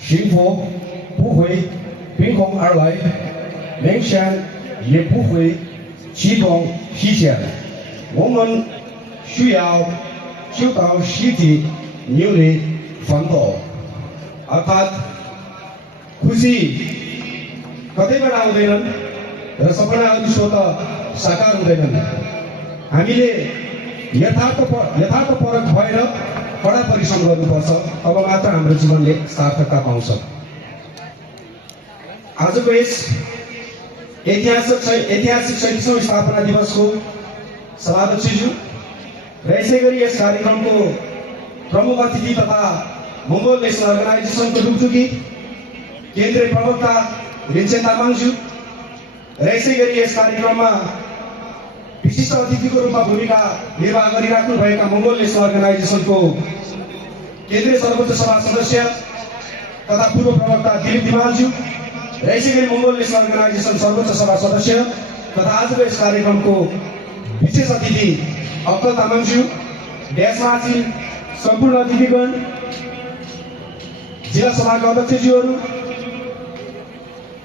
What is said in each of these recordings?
幸福不会凭空而来，梦想也不会启动体现。我们需要就到实际努力奋斗。अर्थात् खुसी कतैबाट आउँदैनन् र सपनाहरू स्वत साकार हुँदैनन्। हामीले यथार्थपरक भएर कडा परिश्रम गर्नुपर्छ, तब मात्र हाम्रो जीवनले सार्थकता पाउँछ। आजको यस ऐतिहासिक 37औं स्थापना दिवसको सभाध्यक्षज्यू र यसै गरी यस कार्यक्रमको प्रमुख अतिथि तथा मङ्गोल नेसनल अर्गनाइजेसनको डुकटुकी केन्द्रीय प्रवक्ता रिन्चेन तामाङज्यू र यसै गरी यस कार्यक्रममा विशिष्ट अतिथिको रूपमा भूमिका निर्वाह गरिराख्नुभएका मङ्गोल नेसनल अर्गनाइजेसनको केन्द्रीय सर्वोच्च सभा सदस्य तथा पूर्व प्रवक्ता दिलीप दिमालज्यू र यसै गरी मङ्गोल नेसनल अर्गनाइजेसन सर्वोच्च सभा सदस्य तथा आजको यस कार्यक्रमको विशेष अतिथि अक्कल तामाङज्यू, ड्यासमाथि सम्पूर्ण अतिथिगण, जिल्ला सभाका अध्यक्षज्यूहरू,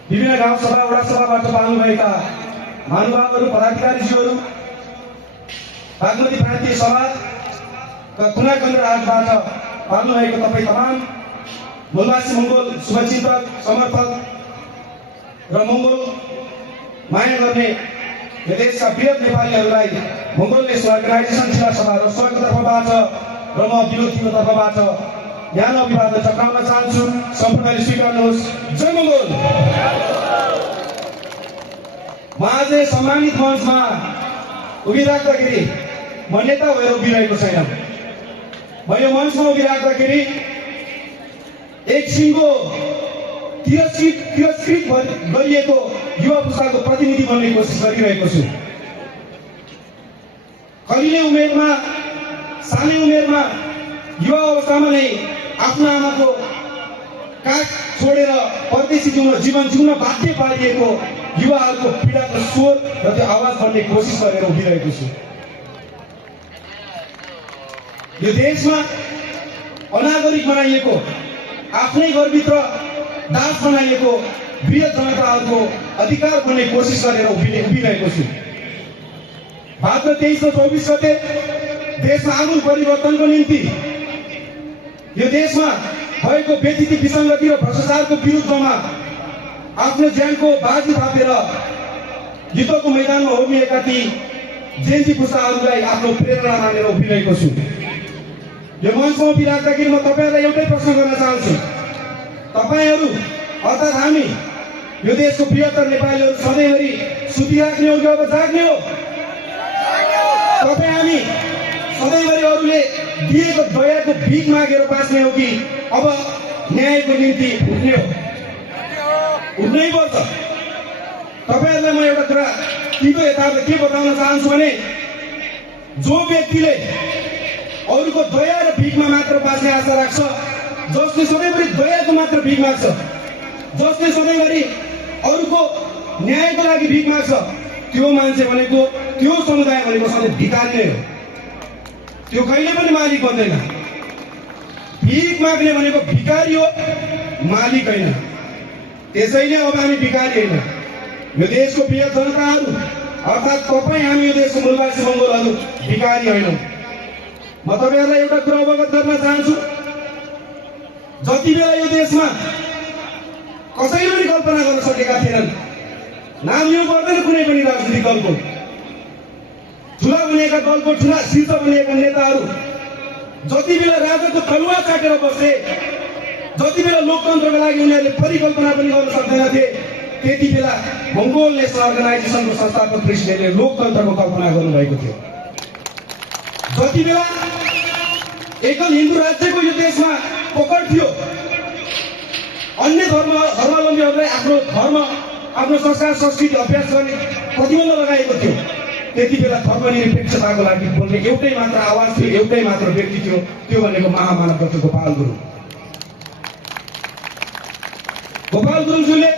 विभिन्न गाउँ सभा वडा सभाबाट पाल्नुभएका महानुभावहरू, पदाधिकारीज्यूहरू, बागमती प्रान्तीय सभाका कुना कन्द्रहाटबाट पाल्नुभएको तपाईँ तमाम मूलवासी मङ्गोल शुभचिन्तक, समर्थक र मङ्गोल माया गर्ने यो देशका वृहत नेपालीहरूलाई मङ्गोल नेसनल अर्गनाइजेसन जिल्ला सभा रोस्टरको तर्फबाट र म विरोधीको तर्फबाट न्यानो अभिवादन टक्राउन चाहन्छु। सम्पूर्णले स्वीकार्नुहोस्। जय मङ्गोल। म आज सम्मानित मञ्चमा उभिराख्दाखेरि म नेता भएर उभिरहेको छैन। म यो मञ्चमा उभिराख्दाखेरि एक सिङ्गो तिरस्कृत गरिएको युवा पुस्ताको प्रतिनिधि बन्ने कोसिस गरिरहेको छु। कलिले उमेरमा, सानै उमेरमा, युवा अवस्थामा नै आफ्नो आमाको काख छोडेर परदेशी जीवन जिउन बाध्य पारिएको युवाहरूको पीडाको स्वर र त्यो आवाज बन्ने कोसिस गरेर उभिरहेको छु। यो देशमा अनागरिक बनाइएको, आफ्नै घरभित्र दास बनाइएको वृहत जनताहरूको अधिकार बन्ने कोसिस गरेर उभिरहेको छु। भाद्र 23 र 24 गते देशमा आमूल परिवर्तनको निम्ति, यो देशमा भएको व्यतिथि विसङ्गति र भ्रष्टाचारको विरुद्धमा आफ्नो ज्यानको बाजी थापेर युद्धको मैदानमा होमिएका ती जेन्जी पुस्ताहरूलाई आफ्नो प्रेरणा मानेर उभिरहेको छु। यो मञ्चमा उभिराख्दाखेरि म तपाईँहरूलाई एउटै प्रश्न गर्न चाहन्छु। तपाईँहरू अर्थात् हामी यो देशको बृहत्तर नेपालीहरू सधैँभरि सुतिराख्ने हो कि अब जाग्ने हो? तपाईँ हामी सधैँभरि अरूले दिएको दयाको भिख मागेर बाँच्ने हो कि अब न्यायको निम्ति उठ्ने हो? उठ्नै पर्छ। तपाईँहरूलाई म एउटा कुरा तितो यथार्थ के बताउन चाहन्छु भने, जो व्यक्तिले अरूको दया र भिखमा मात्र बाँच्ने आशा राख्छ, जसले सधैँभरि दयाको मात्र भिख माग्छ, जसले सधैँभरि अरूको न्यायको लागि भिख माग्छ, त्यो मान्छे भनेको, त्यो समुदाय भनेको सधैँ भिखारी नै हो। त्यो कहिले पनि मालिक बन्दैन। भिख माग्ने भनेको भिखारी हो, मालिक होइन। त्यसैले अब हामी भिखारी होइन। यो देशको वृहत जनताहरू अर्थात् तपाईँ, हामी यो देशको मूलवासी मङ्गोलहरू भिखारी होइनौँ। म तपाईँहरूलाई एउटा कुरा अवगत गर्न चाहन्छु। जति बेला यो देशमा कसैले पनि कल्पना गर्न सकेका थिएनन्, नाम लिनु पर्दैन कुनै पनि राजनीतिक दलको, ठुला बनेका दलको ठुला शीर्ष बनेका नेताहरू जति बेला राजाको तलवार काटेर बसे, जति बेला लोकतन्त्रको लागि उनीहरूले परिकल्पना पनि गर्न सक्दैनथे, त्यति बेला मङ्गोल नेसनल अर्गनाइजेसनको संस्थापक प्रेसिडेन्टले लोकतन्त्रको कल्पना गर्नुभएको थियो। जति बेला एकल हिन्दू राज्यको यो देशमा पकड थियो, अन्य धर्मावलम्बीहरूलाई आफ्नो धर्म, आफ्नो संस्कार संस्कृति अभ्यास गर्ने प्रतिबन्ध लगाएको थियो, त्यति बेला धर्मनिरपेक्षताको लागि बोल्ने एउटै मात्र आवाज थियो, एउटै मात्र व्यक्ति थियो, त्यो भनेको महामानव डाक्टर गोपाल गुरुङ। गोपाल गुरुङज्यूले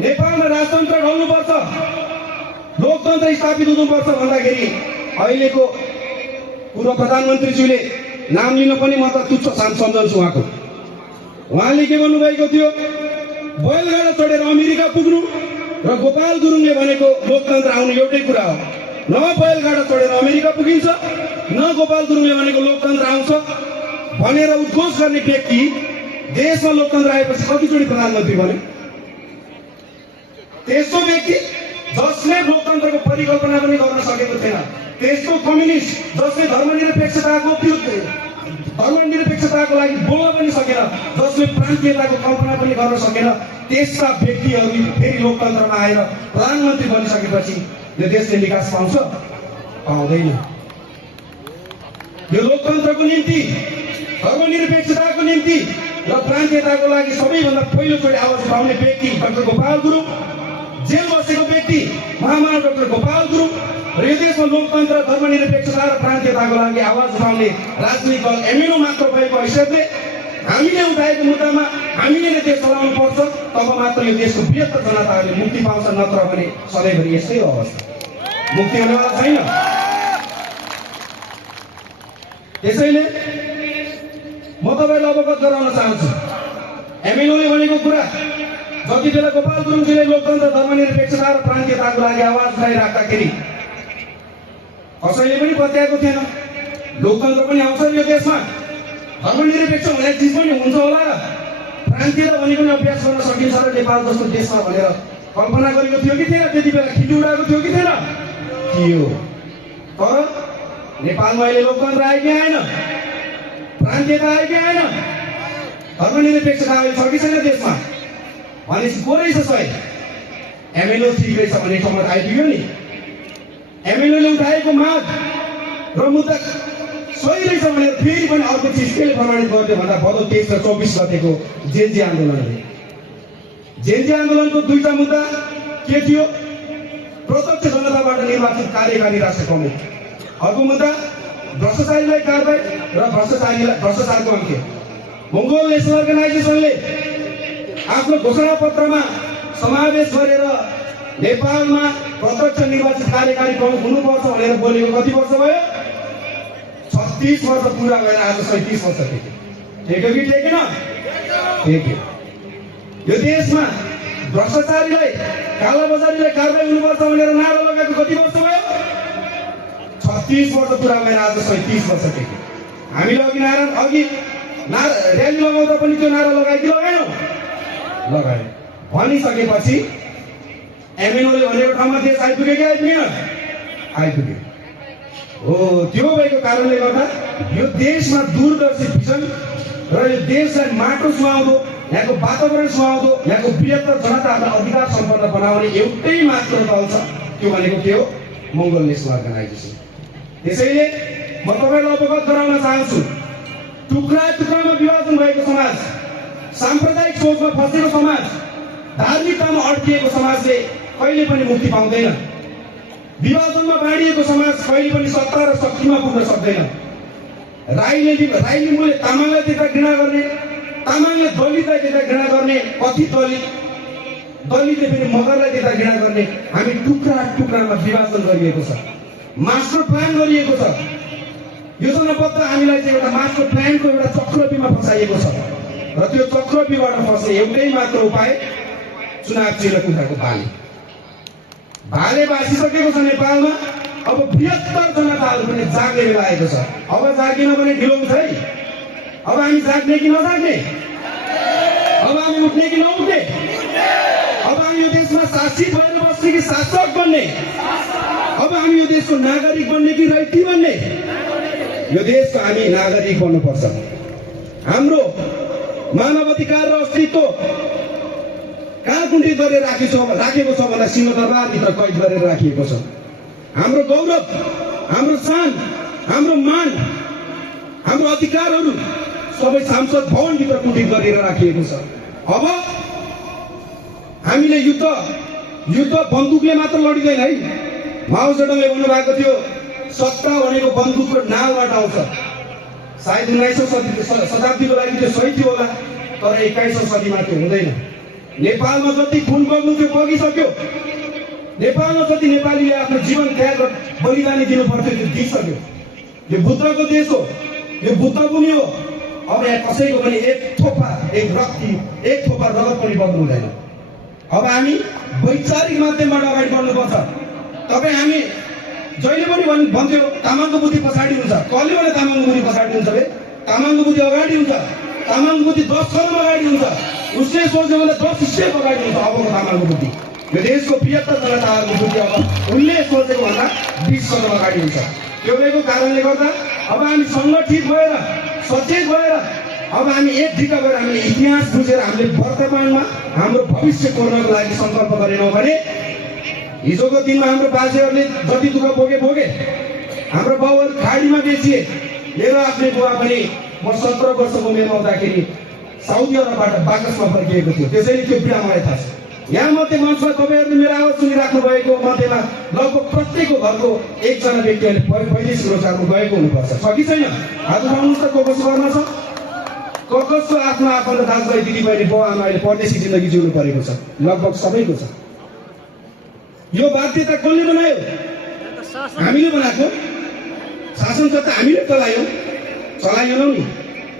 नेपालमा राजतन्त्र ढल्नुपर्छ, लोकतन्त्र स्थापित हुनुपर्छ भन्दाखेरि अहिलेको पूर्व प्रधानमन्त्रीज्यूले नाम लिन पनि म त तुच्छ सम्झन्छु उहाँको। उहाँले के भन्नुभएको थियो, बैलगाडा चढेर अमेरिका पुग्नु र गोपाल गुरुङले भनेको लोकतन्त्र आउनु एउटै कुरा हो। न बैलगाडा चढेर अमेरिका पुगिन्छ, न गोपाल गुरुङले भनेको लोकतन्त्र आउँछ भनेर उद्घोष गर्ने व्यक्ति देशमा लोकतन्त्र आएपछि कतिचोटि प्रधानमन्त्री बन्यो? त्यस्तो व्यक्ति जसले लोकतन्त्रको परिकल्पना पनि गर्न सकेको थिएन, त्यस्तो कम्युनिस्ट जसले धर्मनिरपेक्षताको लागि बोल्न पनि सकेन, जसले प्रान्तीयताको कल्पना पनि गर्न सकेन, त्यस्ता व्यक्तिहरू फेरि लोकतन्त्रमा आएर प्रधानमन्त्री बनिसकेपछि यो देशले विकास पाउँछ? पाउँदैन। यो लोकतन्त्रको निम्ति, धर्मनिरपेक्षताको निम्ति र प्रान्तीयताको लागि सबैभन्दा पहिलोचोटि आवाज उठाउने व्यक्ति डाक्टर गोपाल गुरुङ, जेल बसेको व्यक्ति महामानव डाक्टर गोपाल गुरुङ र यो देशमा लोकतन्त्र, धर्मनिरपेक्षता र प्रान्तीयताको लागि आवाज उठाउने राजनीतिक दल एमएनओ मात्र भएको हैसियतले हामीले उठाएको मुद्दामा हामीले नै देश चलाउनु पर्छ, तब मात्र यो देशको बृहत्तर जनताहरूले मुक्ति पाउँछ, नत्र भने सधैँभरि यस्तै हो अवस्था, मुक्ति हुनेवाला छैन। त्यसैले म तपाईँलाई अवगत गराउन चाहन्छु, एमएनओले भनेको कुरा जति बेला गोपाल गुरुङजीले लोकतन्त्र, धर्मनिरपेक्षता र प्रान्तीयताको लागि आवाज उठाइराख्दाखेरि कसैले पनि पत्याएको थिएन लोकतन्त्र पनि आउँछ यो देशमा, धर्मनिरपेक्ष भन्ने चिज पनि हुन्छ होला र प्रान्तीयता भनेको पनि अभ्यास गर्न सकिन्छ र नेपाल जस्तो देशमा भनेर कल्पना गरेको थियो कि थिएन? त्यति बेला खिटी उडाएको थियो कि थिएन? थियो। तर नेपालमा अहिले लोकतन्त्र आयो कि आएन? प्रान्तीयता आयो कि आएन? धर्मनिरपेक्षता अहिले छ कि छैन देशमा? भनेपछि को रहेछ सही? एमएनओ ठिक रहेछ भन्ने ठाउँमा आइपुग्यो नि। एमएनओले उठाएको माग र मुद्दा सही रहेछ भनेर फेरि पनि अर्को चिज केले प्रमाणित गर्यो भन्दा भदौ 23 र 24 गतेको जेनजी आन्दोलनले। जेनजी आन्दोलनको दुईटा मुद्दा के थियो? प्रत्यक्ष जनताबाट निर्वाचित कार्यकारी राष्ट्र प्रमुख, अर्को मुद्दा भ्रष्टाचारीलाई कारबाही र भ्रष्टाचारको अन्त्य। मङ्गोल नेसनल अर्गनाइजेसनले आफ्नो घोषणा पत्रमा समावेश गरेर नेपालमा प्रत्यक्ष निर्वाचित कार्यकारी प्रमुख हुनुपर्छ भनेर बोलेको कति वर्ष भयो? 36 वर्ष पुरा भएर आज 37 वर्ष टेक्यो। टेक्यो कि टेकेन? टेक्यो। यो देशमा भ्रष्टाचारीलाई, कालाबजारीलाई कारबाही हुनुपर्छ भनेर नारा लगाएको कति वर्ष भयो? 36 वर्ष पुरा भएर आज 37 वर्ष टेक्यो। हामीले अघि र्याली लगाउँदा पनि त्यो नारा लगायो कि लगाएनौँ? लगायो। भनिसकेपछि एमएनओले भनेको ठाउँमा देश आइपुग्यो कि आइपुगेन? आइपुग्यो। हो, त्यो भएको कारणले गर्दा यो देशमा दूरदर्शी भिजन र यो देशलाई माटो सुहाउँदो, यहाँको वातावरण सुहाउँदो, यहाँको बृहत्तर जनताहरूलाई अधिकार सम्पन्न बनाउने एउटै मात्र दल छ, त्यो भनेको के हो? मङ्गोल नेसनल अर्गनाइजेसन। त्यसैले म तपाईँलाई अवगत गराउन चाहन्छु, टुक्रा टुक्रामा विभाजन भएको समाज, साम्प्रदायिक सोचमा फसेको समाज, धार्मिकतामा अड्किएको समाजले कहिले पनि मुक्ति पाउँदैन। विभाजनमा बाँडिएको समाज कहिले पनि सत्ता र शक्तिमा पुग्न सक्दैन। राईले तामाङलाई देख्दा घृणा गर्ने, तामाङले दलितलाई देख्दा घृणा गर्ने, कति दलितले फेरि मगरलाई देख्दा घृणा गर्ने। हामी टुक्रा टुक्रामा विभाजन गरिएको छ, मास्टर प्लान गरिएको छ। योजनाबद्ध हामीलाई चाहिँ एउटा मास्टर प्लानको एउटा चक्रव्यूहमा फसाइएको छ र त्यो चक्रव्यूहबाट फस्ने एउटै मात्र उपाय चुनाव चिन्ह कुराको बाली। भाले बासिसकेको छ नेपालमा। अब बृहत्तर जनताहरू पनि जाग्ने बेला आएको छ। अब जागिन भने ढिलो हुन्छ है। अब हामी जाग्ने कि नजाग्ने? अब हामी उठ्ने कि नउठ्ने? अब हामी यो देशमा शासित भएर बस्ने कि शासक बन्ने? अब हामी यो देशको नागरिक बन्ने कि रैती बन्ने? यो देशको हामी नागरिक बन्नुपर्छ। हाम्रो मानव अधिकार र अस्तित्व कहाँ कुण्ठित गरेर राखेको छ भन्दा सिंहदरबारभित्र कैद गरेर राखिएको छ। हाम्रो गौरव, हाम्रो शान, हाम्रो मान, हाम्रो अधिकारहरू सबै संसद भवनभित्र कुण्ठित गरेर राखिएको छ। अब हामीले युद्ध बन्दुकले मात्र लडिँदैन है। माओ जेडङले भन्नुभएको थियो सत्ता भनेको बन्दुकको नालबाट आउँछ। सायद 19औं शताब्दीको लागि त्यो सही थियो होला, तर 21औं सदीमा त्यो हुँदैन। नेपालमा जति खुन बग्नु थियो बगिसक्यो। नेपालमा जति नेपालीले आफ्नो जीवन त्याग र बलिदानी दिनु पर्थ्यो त्यो दिइसक्यो। यो बुद्धको देश हो, यो बुद्ध भूमि हो। अब यहाँ कसैको पनि एक थोपा रगत पनि बग्नु हुँदैन। अब हामी वैचारिक माध्यमबाट अगाडि बढ्नुपर्छ। तपाईँ हामी जहिले पनि भन्थ्यो तामाङको बुद्धि पछाडि हुन्छ। कसले भने तामाङको बुद्धि पछाडि हुन्छ बे? तामाङको बुद्धि अगाडि हुन्छ। तामाङको बुद्धि 10 कदम अगाडि हुन्छ। उसले सोच्यो भने 10 स्टेप अगाडि हुन्छ। अबको तामाङको बुद्धि यो देशको 75 जनताहरूको बुद्धि अब उनले सोचेको भन्दा 20 कदम अगाडि हुन्छ। त्यो भएको कारणले गर्दा अब हामी सङ्गठित भएर सचेत भएर अब हामी एक ढिका भएर हामीले इतिहास बुझेर हामीले वर्तमानमा हाम्रो भविष्य कोर्नको लागि सङ्कल्प गरेनौँ भने हिजोको दिनमा हाम्रो बाजेहरूले जति दुःख भोगे हाम्रो बाउहरू खाडीमा बेचिए। मेरो आफ्नै बुवा पनि म 17 वर्षको उमेरमा हुँदाखेरि साउदी अरबबाट बाकसमा फर्किएको थियो। त्यसैले त्यो पीडा मलाई थाहा छ। यहाँ मध्ये मञ्चमा तपाईँहरूले मेरो आवाज सुनिराख्नु भएको मध्येमा लगभग प्रत्येकको घरको एकजना व्यक्तिहरूले वैदेशिक रोजगारमा गएको हुनुपर्छ। छ कि छैन? हात उठाउनुहोस् त। कसको घरमा छ? कसको आफ्नो आफन्त दाजुभाइ दिदीबहिनी बाउ आमाले परदेशी जिन्दगी जिउनु परेको छ? लगभग सबैको छ। यो बाध्यता कसले बनायो? हामीले बनाएको। शासन सत्ता हामीले चलाएनौँ नि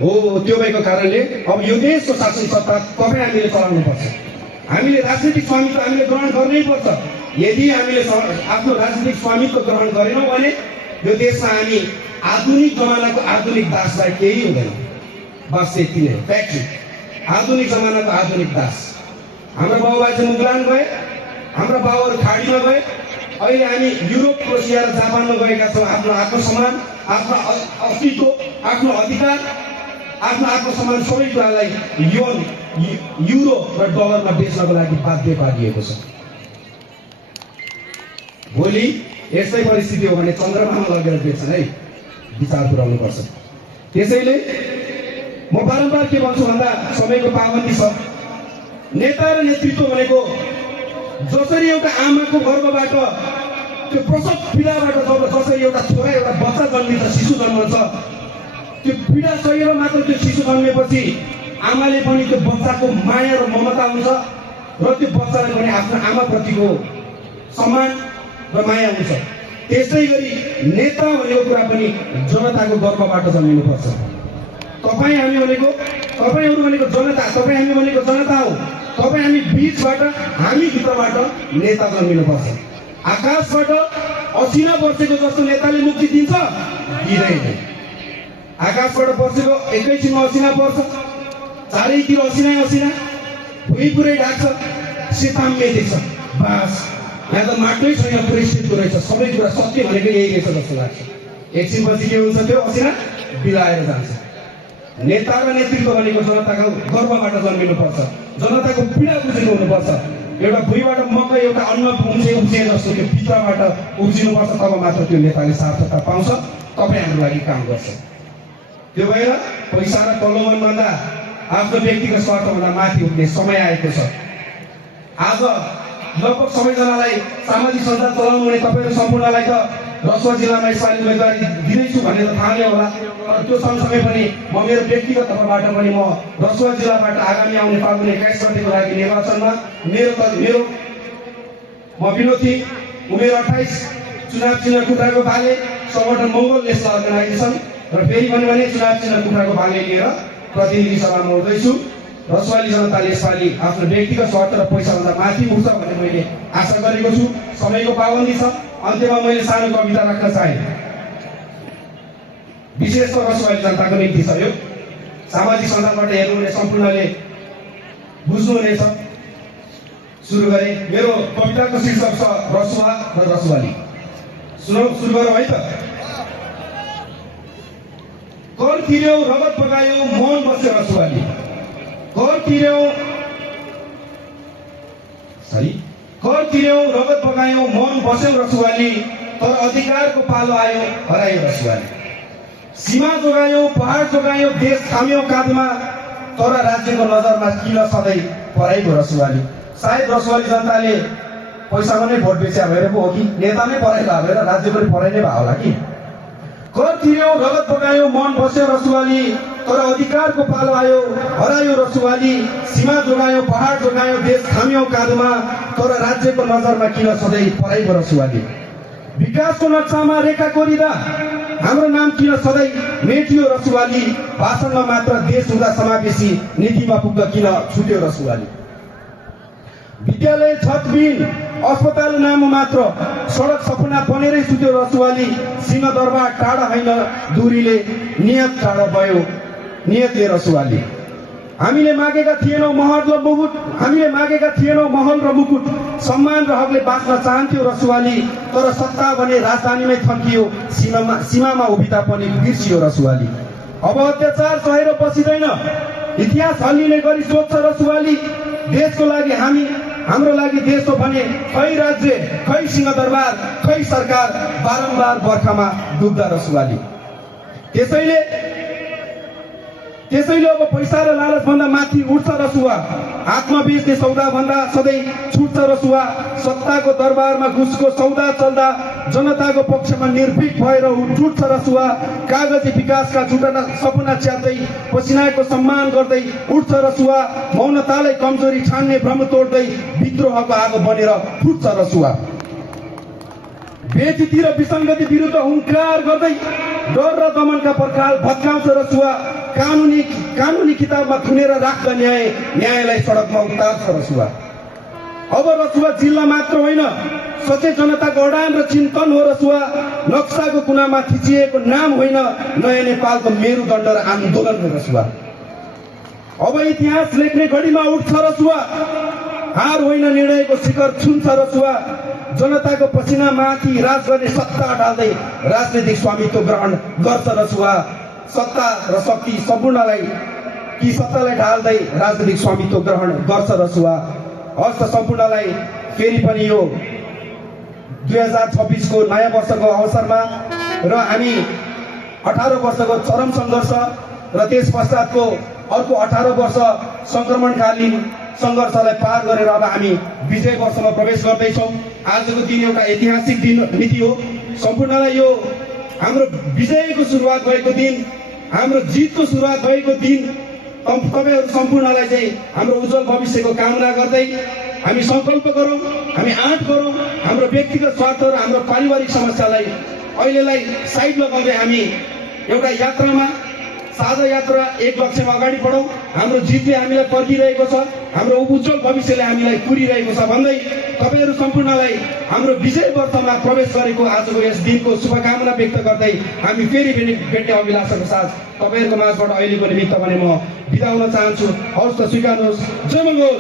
हो। त्यो भएको कारणले अब यो देशको शासन सत्ता तपाईँ हामीले चलाउनुपर्छ। हामीले राजनीतिक स्वामित्व हामीले ग्रहण गर्नै पर्छ। यदि हामीले आफ्नो राजनीतिक स्वामित्व ग्रहण गरेनौँ भने यो देशमा हामी आधुनिक जमानाको आधुनिक दासलाई केही हुँदैन। बस यति नै फ्याक्ट्री। आधुनिक जमानाको आधुनिक दास। हाम्रो बाबुबाजे मुगलान गए, हाम्रो बाबुहरू खाडीमा गए। अहिले हामी युरोप, क्रोसिया र जापानमा गएका छौँ। आफ्नो आत्मसम्मान, आफ्नो अस्तित्व, आफ्नो अधिकार, आफ्नो आत्मसम्मान सबै कुरालाई युरो र डलरमा बेच्नको लागि बाध्य पारिएको छ। भोलि यस्तै परिस्थिति हो भने चन्द्रमामा लगेर बेच्छन् है। विचार पुर्याउनु पर्छ। त्यसैले म बारम्बार के भन्छु भन्दा समयको पाबन्दी छ। नेता र नेतृत्व भनेको जसरी एउटा आमाको गर्भबाट त्यो प्रसव पीडाबाट जसरी एउटा छोरा एउटा बच्चा जन्मिन्छ, शिशु जन्मन्छ, त्यो पीडा सहेर मात्र त्यो शिशु जन्मेपछि आमाले पनि त्यो बच्चाको माया र ममता हुन्छ र त्यो बच्चाले पनि आफ्नो आमाप्रतिको सम्मान र माया हुन्छ। त्यस्तै गरी नेता भनेको कुरा पनि जनताको गर्भबाट जन्मिनुपर्छ। तपाईँहरू भनेको जनता, तपाईँ हामी भनेको जनता हो। तपाईँ हामी बीचबाट, हामी भित्रबाट नेता जन्मिनुपर्छ। आकाशबाट असिना बर्सेको जस्तो नेताले मुक्ति दिन्छ? दिँदैन। आकाशबाट बर्सेको एकैछिनमा असिना पर्छ, चारैतिर असिना, भुइँ पुरै ढाक्छ, सेताम्य देख्छ। बास यहाँ त माटै छैन, पुरै सेतो रहेछ। सबै कुरा सत्य भनेको यही रहेछ जस्तो लाग्छ। एकछिनपछि के हुन्छ? त्यो असिना बिलाएर जान्छ। नेता र नेतृत्व भनेको जनताको गर्भबाट जन्मिनुपर्छ। जनताको पीडा बुझेको हुनुपर्छ। एउटा भुइँबाट मकै, एउटा अन्न उब्जे जस्तो त्यो भित्रबाट उब्जिनुपर्छ। तब मात्र त्यो नेताले सार्थकता पाउँछ, तपाईँ हाम्रो लागि काम गर्छ। त्यो भएर पैसा र प्रलोभनभन्दा आफ्नो व्यक्तिगत स्वार्थभन्दा माथि उठ्ने समय आएको छ। आज लगभग सबैजनालाई सामाजिक सञ्जाल चलाउनु हुने तपाईँहरू सम्पूर्णलाई त रसुवा जिल्लामा यसपालि उम्मेदवारी दिँदैछु भन्ने त थाहा नै होला। तर त्यो सँगसँगै पनि म मेरो व्यक्तिगत तर्फबाट पनि म रसुवा जिल्लाबाट आगामी आउने फाल्गुन 21 गतेको लागि निर्वाचनमा म विनोदी उमेर 28, चुनाव चिन्ह कुखुराको भाले, सङ्गठन मङ्गोल नेसनल अर्गनाइजेसन र फेरि भने चुनाव चिन्ह कुखुराको भाले लिएर प्रतिनिधि सभामा उठ्दैछु। रसुवाली जनताले यसपालि आफ्नो व्यक्तिगत स्वार्थ र पैसाभन्दा माथि उठ्छ भन्ने मैले आशा गरेको छु। समयको पाबन्दी छ। अन्त्यमा मैले सानो कविता राख्न चाहे। विशेष त रसुवाली जनताको निम्ति छ। यो सामाजिक सञ्जालबाट हेर्नुहुने सम्पूर्णले बुझ्नुहुनेछ। सुरु गरे। मेरो कविताको शीर्षक छ रसुवा र रसुवाली। सुरु गरौँ है त। कर तिर्यौ, रगत बगायौ, मौन बस्यो रसुवाली। कर तिर्यौ, रगत बगायौ, मौन बस्यौ रसुवाली। तर अधिकारको पालो आयो, हरायो रसुवाली। सीमा जोगायौ, पहाड जोगायौ, देश थाम्यौ काँधमा, तर राज्यको नजरमा किन सधैँ पराइको रसुवाली। सायद रसुवाली जनताले पैसामा नै भोट बेच्या भएर पो हो कि नेता नै पराइला भएर राज्य पनि पराइ नै भयो होला कि। कर तिर्यौ, रगत बगायौ, मन बस्यो रसुवाली। तर अधिकारको पालो आयो, हरायो रसुवाली। सीमा जोगायौ, पहाड जोगायौ, देश थाम्यौ काँधमा, तर राज्यको नजरमा किन सधैँ पराइको रसुवाली। विकासको नक्सामा रेखा कोरिदा हाम्रो नाम किन सधैँ मेटियो रसुवाली, भाषणमा मात्र देश हुँदा समावेशी, नीतिमा पुग्दा किन छुट्यो रसुवाली। विद्यालय छतबिन, अस्पताल नाम मात्र, सडक सपना बनेरै सुत्यो रसुवाली। सिंहदरबार टाढा होइन दूरीले, नियत टाढा भयो नियतले रसुवाली। हामीले मागेका थिएनौँ महल र मुकुट, सम्मान र हकले बाँच्न चाहन्थ्यो रसुवाली। तर सत्ता भने राजधानीमै थन्कियो, सीमामा उभिता पनि बिर्सियो रसुवाली। अब अत्याचार सहेर बसिँदैन, इतिहास हल्लिने गरी सोध्छ रसुवाली। देशको लागि हाम्रो लागि देश हो भने खै राज्य, खै सिंहदरबार, खै सरकार, बारम्बार बर्खामा डुब्दा रसुवाली। त्यसैले अब पैसा र लालच भन्दा माथि उठ्छ रसुवा। आत्मा बेच्ने सौदा भन्दा सधैँ छुट्छ रसुवा। सत्ताको दरबारमा घुसको सौदा चल्दा जनताको पक्षमा निर्भीक भएर जुट्छ रसुवा। कागजी विकासका झुटा सपना च्यात्दै, पसिनाको सम्मान गर्दै उठ्छ रसुवा। मौनतालाई कमजोरी ठान्ने भ्रम तोड्दै विद्रोहको आगो बनेर फुट्छ रसुवा। बेइज्जती र विसङ्गति विरुद्ध हुङ्कार गर्दै डर र दमनका पर्खाल भत्काउँछ रसुवा। कानुनी किताबमा थुनेर राख्दा न्यायलाई सडकमा उतार्छ रसुवा। अब रसुवा जिल्ला मात्र होइन, सचेत जनताको अडान र चिन्तन हो रसुवा। नक्साको कुनामा थिचिएको नाम होइन, नयाँ नेपालको मेरुदण्ड र आन्दोलन हो रसुवा। अब इतिहास लेख्ने घडीमा उठ्छ रसुवा। हार होइन निर्णयको शिखर छुन्छ रसुवा। जनताको पसिना माथि राज गर्ने सत्ता ढाल्दै राजनीतिक स्वामित्व ग्रहण गर्छ रसुवा। सत्ता र शक्ति सम्पूर्णलाई सत्तालाई ढाल्दै राजनीतिक स्वामित्व ग्रहण गर्छ रसुवा। हस्त सम्पूर्णलाई फेरि पनि यो 2026 को नयाँ वर्षको अवसरमा र हामी 18 वर्षको चरम सङ्घर्ष र त्यस पश्चातको अर्को 18 वर्ष सङ्क्रमणकालीन सङ्घर्षलाई पार गरेर अब हामी विजय वर्षमा प्रवेश गर्दैछौँ। आजको दिन एउटा ऐतिहासिक दिन नीति हो। सम्पूर्णलाई यो हाम्रो विजयको सुरुवात भएको दिन, हाम्रो जितको सुरुवात भएको दिन, तपाईहरू सम्पूर्णलाई चाहिँ हाम्रो उज्जवल भविष्यको कामना गर्दै हामी सङ्कल्प गरौँ, हामी आँट गरौँ। हाम्रो व्यक्तिगत स्वार्थ र हाम्रो पारिवारिक समस्यालाई अहिलेलाई साइड लगाउँदै हामी एउटा यात्रामा, साझा यात्रा एक लक्ष्यमा अगाडि बढौँ। हाम्रो जितले हामीलाई पर्खिरहेको छ, हाम्रो उज्जवल भविष्यले हामीलाई कुरिरहेको छ भन्दै तपाईहरू सम्पूर्णलाई हाम्रो विजय वर्षमा प्रवेश गरेको आजको यस दिनको शुभकामना व्यक्त गर्दै हामी फेरि भेट्ने अभिलाषाको साथ तपाईहरूको माझबाट अहिलेको निमित्त भने म बिदा हुन चाहन्छु। हवस् त, स्वीकार्नुहोस्। जय मङ्गल।